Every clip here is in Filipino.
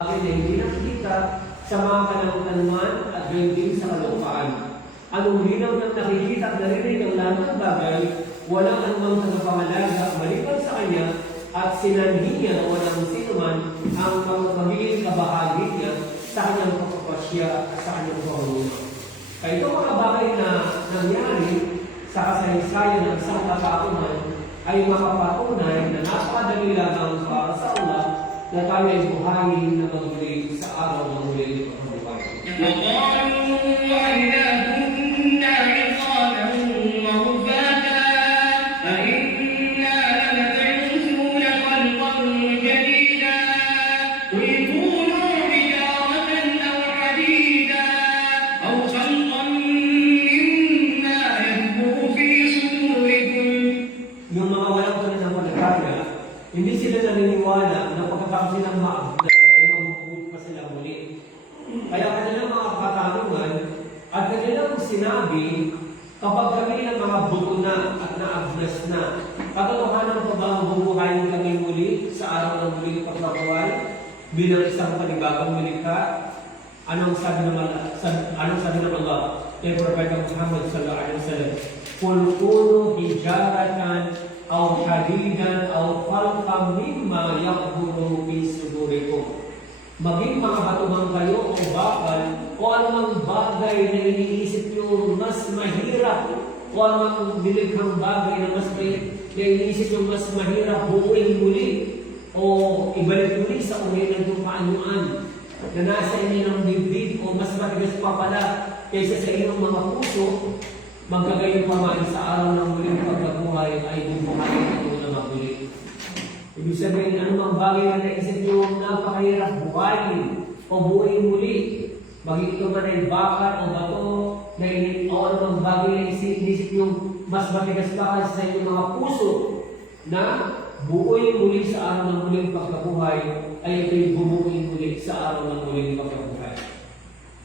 Bakit na hindi nakikita sa mga kalangtanuan at gayon din sa kalupaan. Anong linaw ng nakikita at narinig ng lahat ng bagay, walang anumang tagapangalaga maliban sa kanya at sinanhi niya walang sinuman ang magiging kabahagi niya sa kanyang pagpapasya at sa kanyang pamumuno. Kaya itong mga bagay na nangyari sa kasaysayan ng isang katauhan ay makapatunay na napakadali lamang para sa Allah na tayo ay buhayin na magmuli sa araw ng muli ng pagkabuhay. Hindi sila naniniwala na pagkatapos silang maabda ay mabubuhay pa sila muli. Kaya kanilang mga katanungan at kanilang sinabi, kapag kami ng mga buto na at naabdas na, katotohanan pa ba ang bubuhayin kami muli sa araw ng muling pagkabuhay bilang isang panibagong milikha? Anong sabi ng Allah kay Propeta Muhammad sallallahu alaihi wasallam? Qul kunu hijaratan aw hadidan aw khalqan mimma yaqburu fi sudurikum. Maging mga batuhan kayo o bakal o anumang bagay na iniisip nyo mas mahirap o anumang nilikhang bagay na iniisip nyo mas mahirap buuin muli o ibalik muli sa uri ng kaanyuan na nasa inyo ng dibdib o mas matigas pa pala kaysa sa inyong mga puso. Magkagayon pa man sa araw ng muling pagkabuhay ay bubuhayin ito na maguli. Ibig sabihin, anumang bagay na naisip nyo napakahirap buhayin o buuin muli, maging ito man ay bakat o bato o anumang bagay na inisip nyo mas matigas pa sa inyong mga puso na buuin muli sa araw ng muling pagkabuhay ay ito'y bumuuin muli sa araw ng muling pagkabuhay.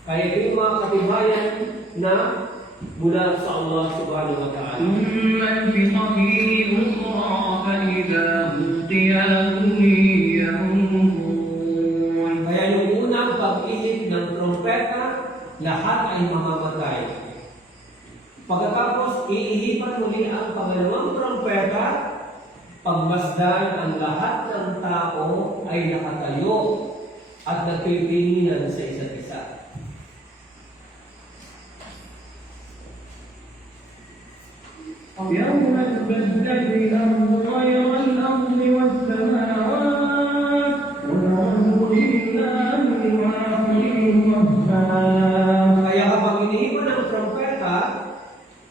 Kaya ito yung mga katibayan na mula sa Allah subhanahu wa ta'ala. Kaya yung unang pag-ihip ng trompeta, lahat ay mamamatay. Pagkatapos, iihipan muli ang pangalawang trompeta, pagmasdan ang lahat ng tao ay nakatayo at nagtitinginan sa isa't isa. يوم تبدل الأرض غير الأرض والسماوات وبرزوا لله الواحد القهار. Kaya kapag inihipan ng trompeta,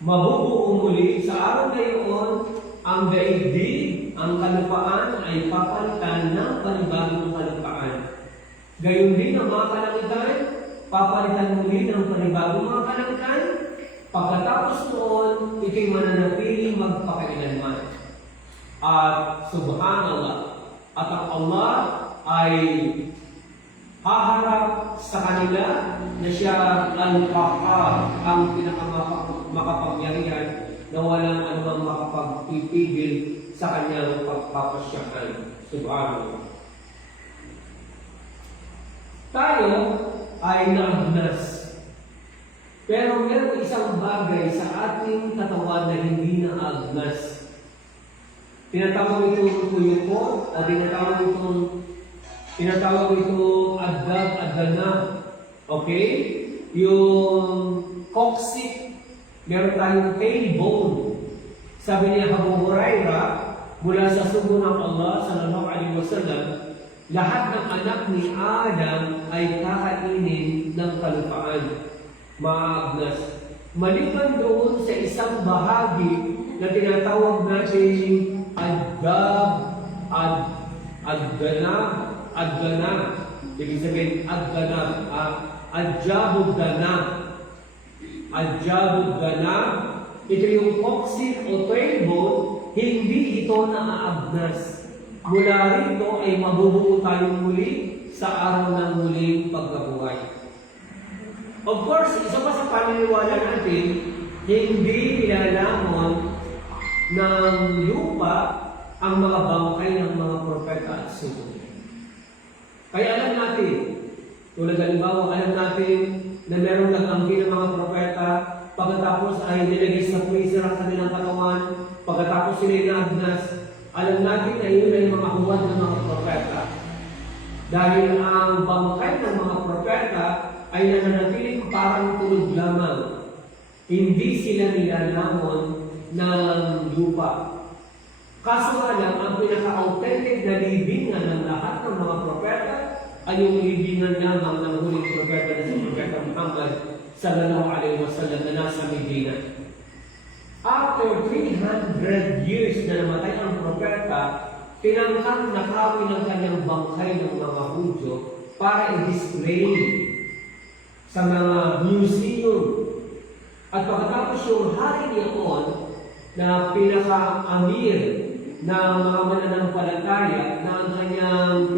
mabubuo muli sa araw na iyon ang daigdig, ang kalupaan ay papalitan ng panibagong kalupaan. Gayon din ang mga kalangitan, papalitan muli ng panibagong mga kalangitan. Pagkatapos noon, ito'y mananatiling magpakailanman. At subhanallah, at ang Allah ay haharap sa kanila na siya al-Qahhar, ang pinakamakapangyarihan na walang anumang makapagpipigil sa kanyang pagpapasyahan. Subhanallah. Tayo ay naagnas. Pero meron isang bagay sa ating katawan na hindi naagnas. Tinatawag itong kuyuko o tinatawag itong adab-adana. Okay? Yung coccyx, meron tayong tailbone. Sabi niya Abu Hurairah, mula sa sugo ng Allah sallallahu alaihi wasallam, lahat ng anak ni Adam ay kakainin ng kalupaan. Maagnas. Maliban doon sa isang bahagi na tinatawag natin adganab. Ibig sabihin, adjabud ganab. Ito yung coccyx o tailbone, hindi ito naaagnas. Mula rito ay mabubuo tayong muli sa araw ng muling pagkabuhay. Of course, isa pa sa paniniwala natin, hindi nilalamon ng lupa ang mga bangkay ng mga propeta at sugo. Kaya alam natin, tulad halimbawa, alam natin na merong nag-angkin ng mga propeta, pagkatapos ay nilagay sa freezer ang kanilang katawan, pagkatapos sila inagnas, alam natin na yun ay mga huwad ng mga propeta. Dahil ang bangkay ng mga propeta ay nananatiling parang tulog lamang. Hindi sila nilalamon ng lupa. Kaso nga lang, ang pinaka-authentic na libingan ng lahat ng mga propeta ay yung libingan lamang ng huling propeta na si Propeta Muhammad sallallahu alaihi wasallam na nasa Medina. After 300 years na namatay ang propeta, tinangkang nakawin ng kanyang bangkay ng mga Hudyo para i-display sa mga museum. At pagkatapos yung hari niyon na pinaka-amir ng mga mananampalataya na ang kanyang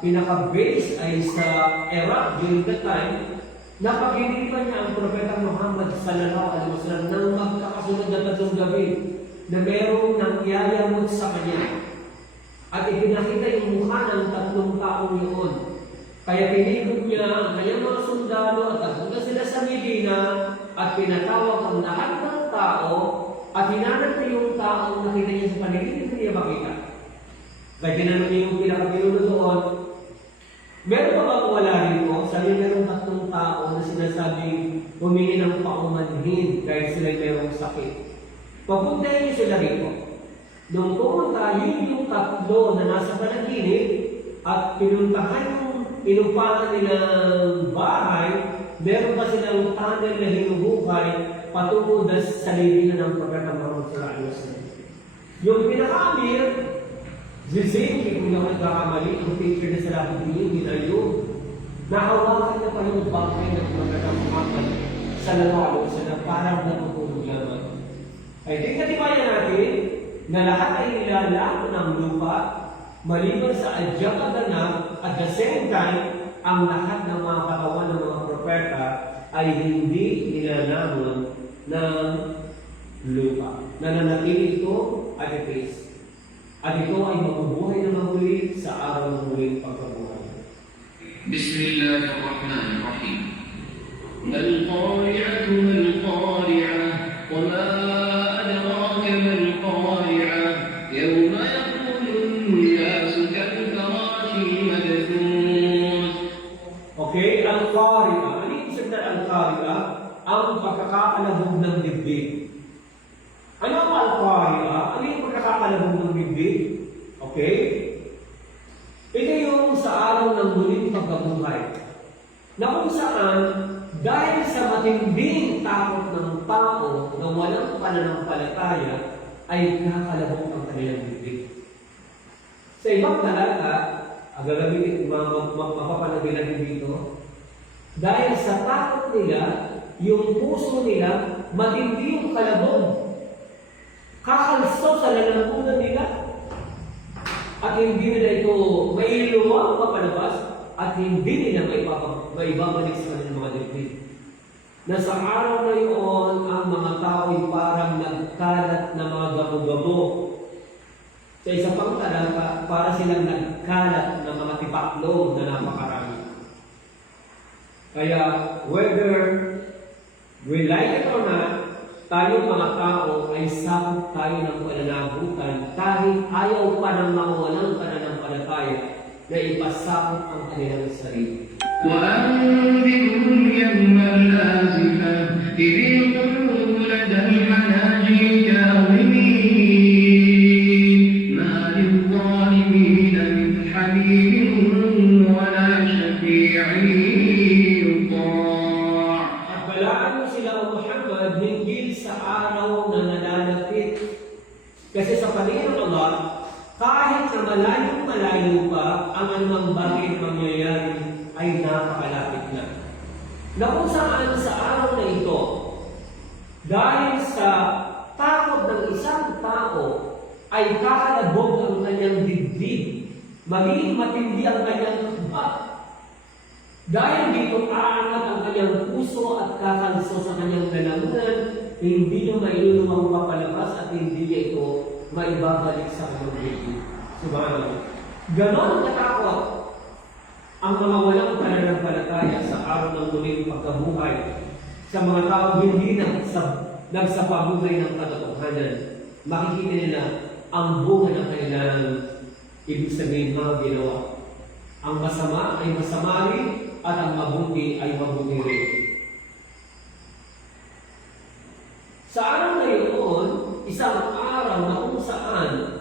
pinaka-base ay sa Iraq during that time, napag-inipan niya ang Propeta Muhammad sallallahu alaihi wasallam ng magkakasunod na tatlong gabi na merong nangyayamot sa kanya. At ipinakita yung mukha ng tatlong taong yun. Kaya pinikot niya ang kanyang mga sundalo at nagpunta sila sa Medina at pinatawag ang lahat ng tao at hinanap niya yung taong nakita niya sa paligid, hindi niya makita. Kaya tinanong niya yung pinakapinuno doon, meron pa bang wala rito? Sabi merong tatlong tao na sinasabing humingi ng paumanhin dahil sila merong sakit. Papuntahin niyo sila rito. Nung pumunta, yun yung tatlo na nasa panaginip at pinuntahan yung inupahan nilang bahay, meron pa silang tunnel na hinuhukay patungo sa libingan ng Propeta Muhammad sallallahu alaihi wasallam. Yung pinaka-amir, Zizing, kung yung nagkakamali, ang picture na sa lapit niyo, ginayo, nahawakan niya pa yung bangkay ng Propeta Muhammad sallallahu alaihi wasallam parang natutulog lamang. Ay, tingnan natin na lahat ay nilalako ng lupa, maliban sa adyang kaganap, at the same time, ang lahat ng mga katawan ng mga propeta ay hindi nilalamon ng lupa. Nananatili ito at ipis. At ito ay mabubuhay na mahuli sa araw ng muling pagkabuhay. Bismillahirrahmanirrahim. Al-Qari'atu mal-Qari'ah, wa ma adraka mal-Qari'ah, yawma yakunun nasu kal-farashil mabthus. Okay, Al-Qari'ah. Ano yung isip na Al-Qari'ah? Ang pagkakakalabog ng dibdib. Ano ang Al-Qari'ah? Ano yung pagkakakalabog ng dibdib? Okay? Ito yung sa araw ng muling pagkabuhay. Na kung saan, dahil sa matinding takot ng tao na walang pananampalataya, ay nakakalabog ang kanilang bibig. Sa ibang talata, gagamitin mapapalagay natin dito, dahil sa takot nila, yung puso nila, matindi yung kalabog. Kakalso sa lalamunan nila. At hindi nila ito mailuwang papalabas at hindi nila maibabalik sa kanilang mga dibdib. Na sa araw na iyon, ang mga tao ay parang nagkalat na mga gamo-gamo. Sa isa pang talata, para silang nagkalat na mga tipaklong na napakarami. Kaya, whether we like it or not, tayo mga tao ay sakop tayo ng pananagutan kahit ayaw pa ng mga walang pananampalataya na ipasakop ang kanilang sarili. وأنذرهم يوم الآزفة إذ القلوب لدى الحناجر كاظمين ما للظالمين من حميم ولا شفيع يطاع. At balaan mo sila o Muhammad hinggil sa araw na nalalapit. Kasi sa paningin ng Allah, kahit na malayo pa ang anumang bagay na mangyayari ay napakalapit na. Na kung saan sa araw na ito, dahil sa takot ng isang tao, ay kakalabog ang kanyang dibdib, magiging matindi ang kanyang haba. Dahil dito aangat ang kanyang puso at kakalso sa kanyang lalamunan, hindi niya mailuluwang mapalabas at hindi niya ito maibabalik sa kanyang dibdib. Subhanallah. Ganon katakot ang mga walang pananampalataya sa araw ng muling pagkabuhay, sa mga taong hindi nagsapabuhay ng katotohanan, makikita nila ang bunga ng kanilang ibig sabihin mga ginawa. Ang masama ay masama rin at ang mabuti ay mabuti rin. Sa araw na yun, isang araw na kung saan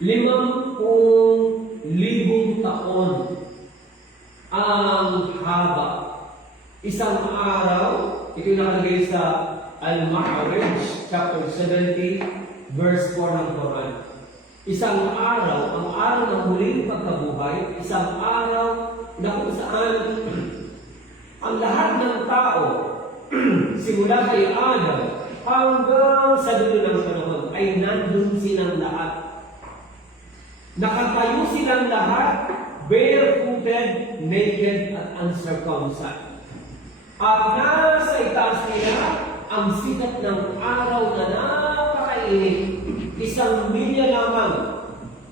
50,000 taon ang haba. Isang araw, ito yung nakalagay sa Al-Ma'arij, chapter 70, verse 4 ng Quran. Isang araw, ang araw ng muling pagkabuhay, isang araw na kung saan ang lahat ng tao, simula kay Adam hanggang sa dulo ng panahon, ay nandun silang lahat. Nakatayo silang lahat, barefooted, naked, at uncircumcised. At nasa itaas nila ang sikat ng araw na napakainit. 1 milya lamang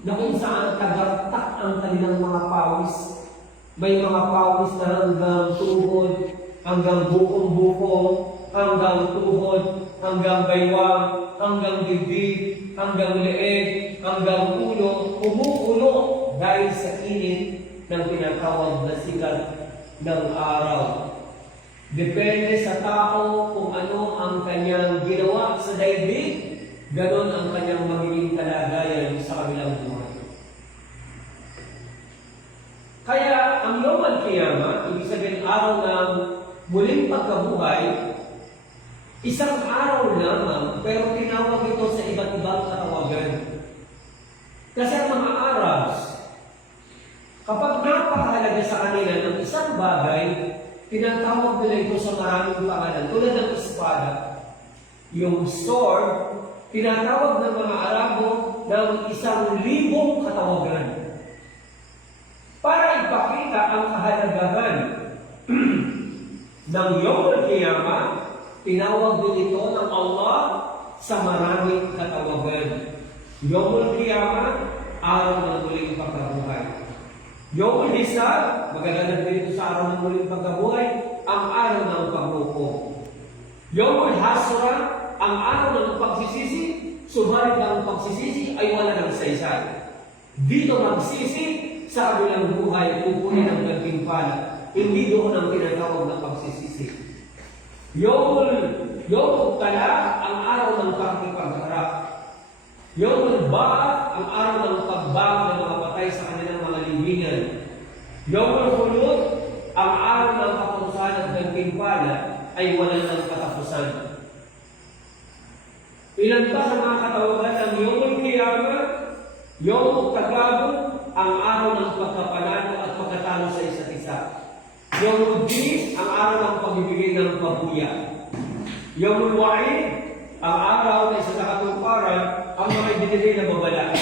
na kung saan tagartak ang kanilang mga pawis. May mga pawis na hanggang tuhod, hanggang bukong-bukong, hanggang tuhod, hanggang baywang, hanggang dibdib, hanggang leeg, hanggang ulo, umuulo dahil sa init ng tinatawag na sikat ng araw. Depende sa tao kung ano ang kanyang ginawa sa daigdig, ganon ang kanyang magiging kalagayan sa kabilang buhay. Kaya ang Yom Al-Qiyamah, ibig sabihin araw ng muling pagkabuhay, isang araw lamang, pero tinawag ito sa iba't ibang katawagan. Kasi ang mga Arabs, kapag napakahalaga sa kanila ng isang bagay, tinatawag nila ito sa maraming pangalan, tulad ng espada. Yung sword, tinatawag ng mga Arabo ng 1,000 katawagan. Para ipakita ang kahalagahan ng Yom Al-Qiyamah, tinawag din ito ng Allah sa maraming katawagan. Yom Al-Qiyamah, araw ng muling pagkabuhay. Yom Al-Hisab, magaganap din ito sa araw ng muling pagkabuhay, ang araw ng paghukom. Yom Al-Hasra, ang araw ng pagsisisi, subalit ang pagsisisi ay wala ng saysay. Dito magsisi sa kabilang buhay, kukunin ang gantimpala. Hindi doon ang tinatawag na pagsisisi. Yom Al-Talaq, ang araw ng pagkipagharap. Yom Al-Ba'ath, ang araw ng pagbago ng mga patay sa kanilang mga libingan. Yom Al-Khulud, ang araw ng katapusan at gantimpala ay wala ng katapusan. Ilan pa sa mga katawagan ng Yom Al-Qiyamah, Yom Al-Tagabun, ang araw ng pagkapanalo at pagkatalo sa isa't isa. Yom Al-Din, ang araw ng pagbibigay ng pabuya. Yom Al-Wa'id, ang araw na isa sa katuparan ang mga ibinigay na babala.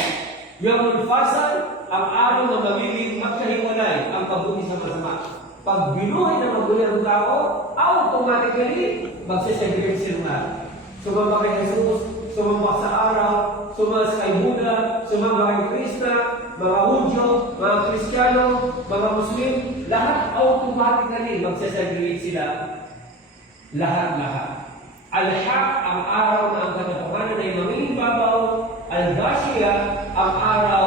Yom Al-Fasal, ang araw na magiging magkahiwalay ang kabuti sa masama. Pag binuhay ng mabuti ang tao, automatically magsisegregate sila. Sumamba kay Jesus, sumamba sa araw, sumamba kay Buddha, sumamba kay Krishna, mga Hudyo, mga Kristiyano, mga Muslim, lahat automatically magsisegregate sila. Lahat-lahat. Al-Haq, ang araw na ang katotohanan ay mangingibabaw. Al-Ghashiyah, ang araw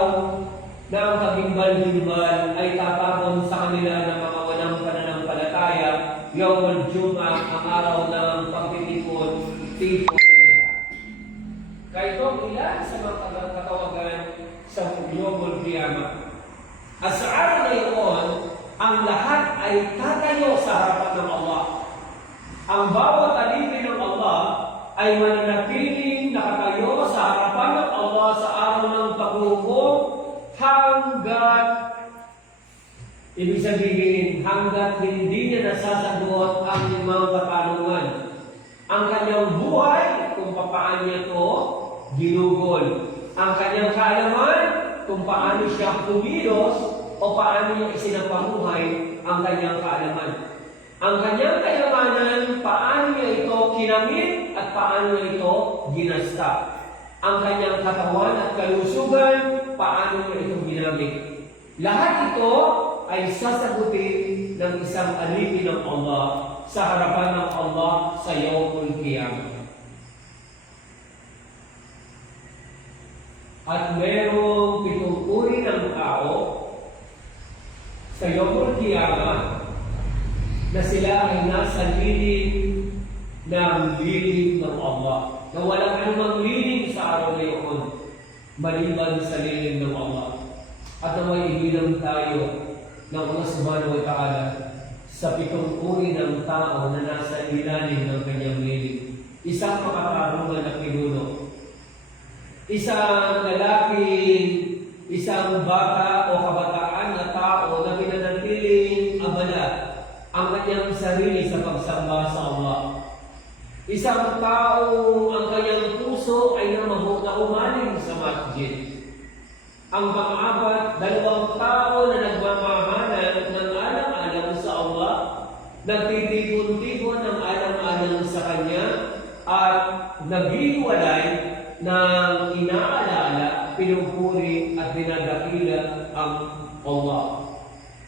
na ang kagimbal-gimbal ay tatapon sa kanila ng mga walang pananampalataya. Yom Al-Jum'ah, ang araw ng pagtitipon, tipon ng lahat. Kaya ito ilan sa mga katawagan sa Yom Al-Qiyamah. At sa araw na iyon, ang lahat ay tatayo sa harapan ng Allah. Ang bawat alipin ng Allah ay mananatiling nakatayo sa harapan ng Allah sa araw ng paghukom hanggat, ibig sabihin, hanggat hindi niya nasasagot ang limang katanungan. Ang kanyang buhay, kung paano niya ito ginugol. Ang kanyang kaalaman, kung paano siya kumilos o paano niya isinapamuhay ang kanyang kaalaman. Ang kanyang kayamanan, paano niya ito kinamit at paano niya ito ginasta. Ang kanyang katawan at kalusugan, paano niya ito ginamit. Lahat ito ay sasagutin ng isang alipin ng Allah sa harapan ng Allah sa Yawmul Qiyamah. At merong 7 uri ng tao sa Yawmul Qiyamah na sila ay nasa lilim ng lilim ng Allah, na walang anumang lilim sa araw na iyon maliban sa lilim ng Allah. At na may ibilang tayo ng Allah Subhanahu wa Ta'ala sa 7 uri ng tao na nasa ilalim ng kanyang lilim. Isang makatarungan na pinuno, isang lalaki, isang bata o kabataan na tao na pinanatiling abala ang kanyang sarili sa pagsamba sa Allah. Isang tao ang kanyang puso ay namaho na umaling sa masjid. Ang pang-apat, 2 tao na nagmamahalan ng alang-alang sa Allah, nagtitipon-tipon ng alang-alang sa Kanya, at naghiwalay ng inaalala, pinupuri at dinadakila ang Allah.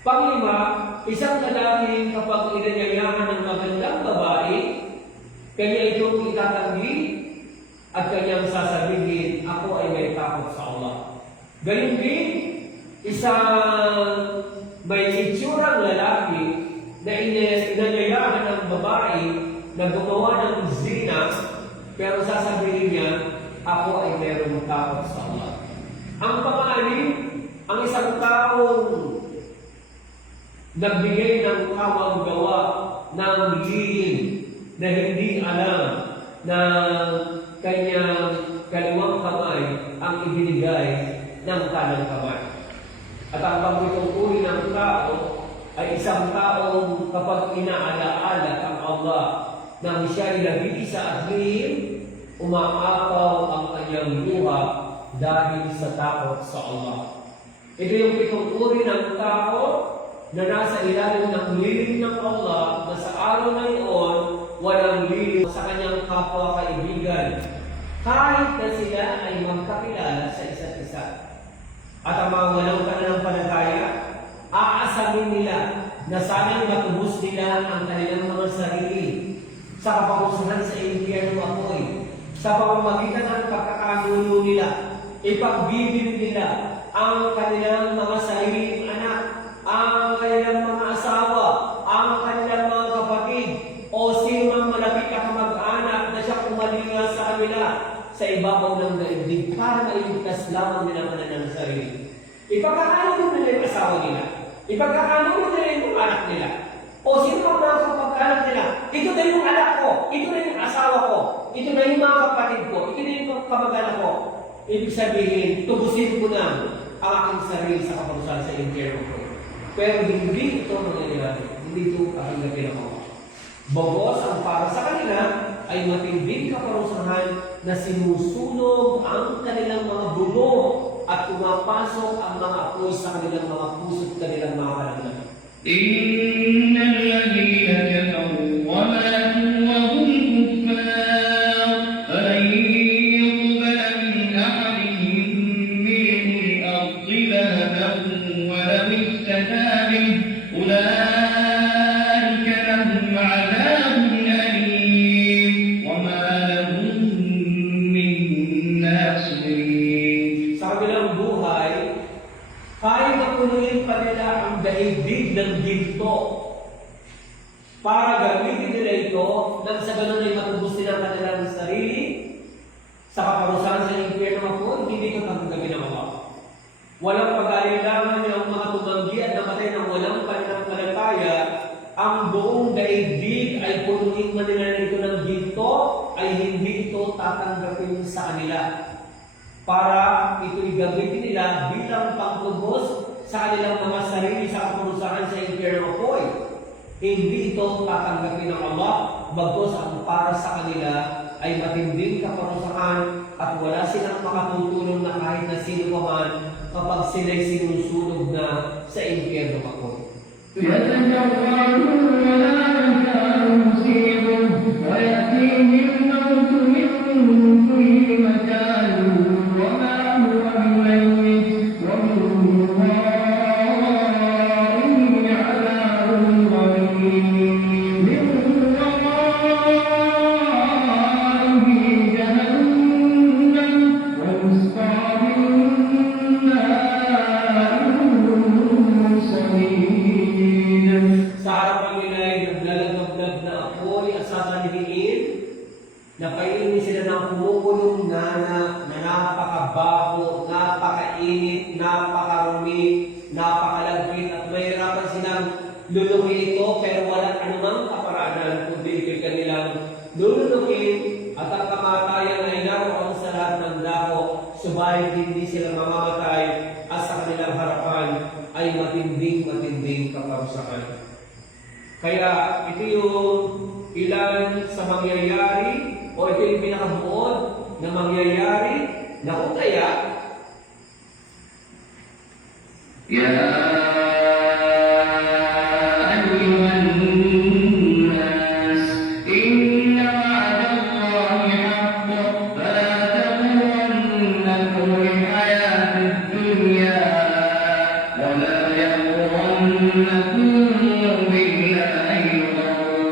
Panglima, isang lalaki kapag inanyayahan ng magandang babae, kanya itong itatanggi at kanyang sasabihin, ako ay may takot sa Allah. Gayun din, isang may itsurang lalaki na inanyayahan ng babae na gumawa ng zina, pero sasabihin niya, ako ay mayroong takot sa Allah. Ang pang-anim, ang isang taong nagbigay ng kawang gawa ng lihim na hindi alam na kanyang kaliwang kamay ang ibinigay ng kanang kamay. At ang pang-7 uri ng tao ay isang taong kapag inaalaala ang Allah nang siya ay nag-iisa at lihim, umaapaw ang kanyang luha dahil sa takot sa Allah. Ito yung 7 uri ng tao na nasa ilalim ng lilim ng Allah, na sa araw na iyon, walang lilim sa kanyang kapwa-kaibigan, kahit na sila ay magkakilala sa isa't isa. At ang mga walang pananampalataya, aasamin nila na sana'y matubos nila ang kanilang mga sarili sa kapakusahan sa impyerno apoy, sa pamamagitan ng pagkakagulo nila, ipagbibili nila ang kanilang mga sariling anak, ang kanilang mga asawa, ang kanilang mga kapatid, o sino mang malapit na kamag-anak na siya kumalinga sa kanila sa ibabaw ng daigdig para mailigtas lamang nila ang kanilang sarili. Ipagkakagulo nila yung asawa nila, ipagkakagulo nila yung anak nila, o sino mang mga kapag-anak nila, ito na yung anak ko, ito na yung asawa ko, ito na yung mga kapatid ko, ito na yung kamag-anak ko. Ibig sabihin, tubusin ko na ang aking sarili sa kaparusahan sa impyerno ko. Pero hindi ito mangyayari, hindi ito aking ginagawa. Bagos ang para sa kanila ay matinding kaparusahan na sinusunog ang kanilang mga bulo at pumapasok ang mga apoy sa kanilang mga puso at kanilang mga kalanglan. إن الذين كفروا وماتوا وهم كفار فلن يقبل من أحدهم ملء الأرض ذهبا ولو افتدى به أولئك لهم عذاب أليم وما لهم من ناصرين. Sa kabilang buhay, kahit na punuin pa nila ang daigdig ng ginto para gamitin nila ito nang sa ganun ay matubos nila ang kanilang sarili sa kaparusahan sa impyerno po, hindi ito tanggapin ng Allah. Walang pag-alilangan ng mga tumanggi at namatay ng walang pananampalataya, ang buong daigdig ay punuin man nila ito ng ginto, ay hindi ito tatanggapin sa kanila, para ito'y gamitin nila bilang pangtubos sa kanilang mga sarili sa kaparusahan sa impyerno po. Hindi ito tatanggapin ng Allah, bagkus ang para sa kanila ay matinding kaparusahan at wala silang makatutulong na kahit na sino pa man kapag sila'y sinusunog na sa impyerno po. يتجرعون ولا يكاد يصيبه ويأتيه الموت من كل مكان وما هو بميت ومن malagkit at mahirapan silang lulukin ito pero walang anumang kaparanan kundi ito'y kanilang lulukin at ang kamatayan ay naroon sa lahat ng dako, subalit hindi sila mamamatay at sa kanilang harapan ay matinding kaparusahan. Kaya ito yung ilan sa mangyayari o ito yung pinakabuod na mangyayari na kung kaya يا أيها الناس إن وعد الله حق فلا تغرنكم الحياة الدنيا ولا يغرنكم بالله الغرور.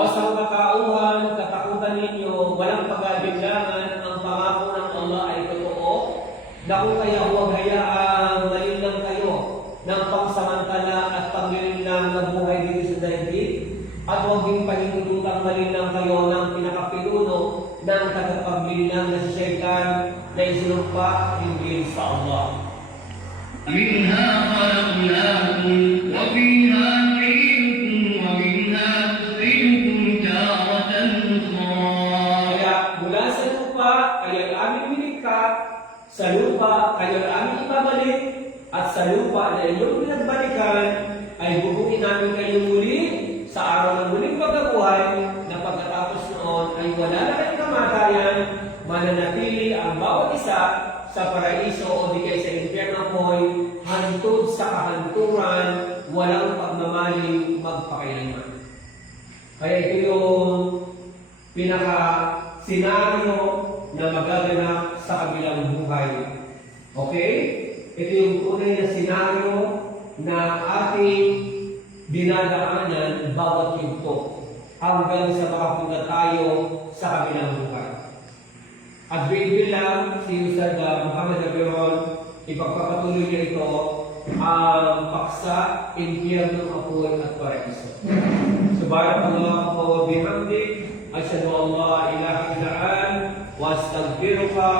o sa mga kauhan, katakutan ninyo, walang pag-alinlangan, ang pangako ng Allah ay totoo, na kung kaya huwag hayaang malinlang kayo ng pangsamantala at panglilinlang na buhay dito sa daigdig, at huwag din pahintulutang malinlang kayo ng pinakapinuno ng tagapaglinlang na si Shaitan na isinumpa hindi sa Allah. منها خلقناكم وفيها نعيدكم ومنها نخرجكم تارة أخرى. Kaya mula sa lupa, kayo'y aming milikha, sa lupa, kayo'y aming ibabalik, at sa lupa na inyong pinagbalikan, ay bubukin namin kayo muli sa araw ng muling pagkabuhay, na pagkatapos noon ay wala na kayong kamatayan, mananatili ang bawat isa sa paraiso o di kayo sa impyerno ko'y hantod sa kahanturan, walang pagmamaling magpakailanman. Kaya ito yung pinaka-senaryo na magaganap sa kabilang buhay. Okay? Ito yung tunay na senaryo na ating dinadaanan bawat yugto hanggang sa makapunta tayo sa kabilang buhay. At bigyan lang si Ustad Muhammad Abiron, ipagpapatuloy niya ito ang paksa, impyerno, apoy at paraiso. Subhanallah wa bihamdik, asyhadu an la ilaha illa anta, wa astaghfiruka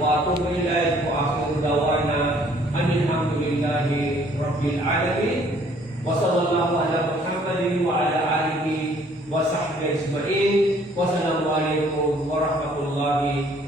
wa atubu ilaik, wa akhiru dawana alhamdulillahi rabbil alamin. Wa sallallahu ala Muhammadin wa ala alihi wa sahbihi ajma'in. Wassalamu alaikum warahmatullahi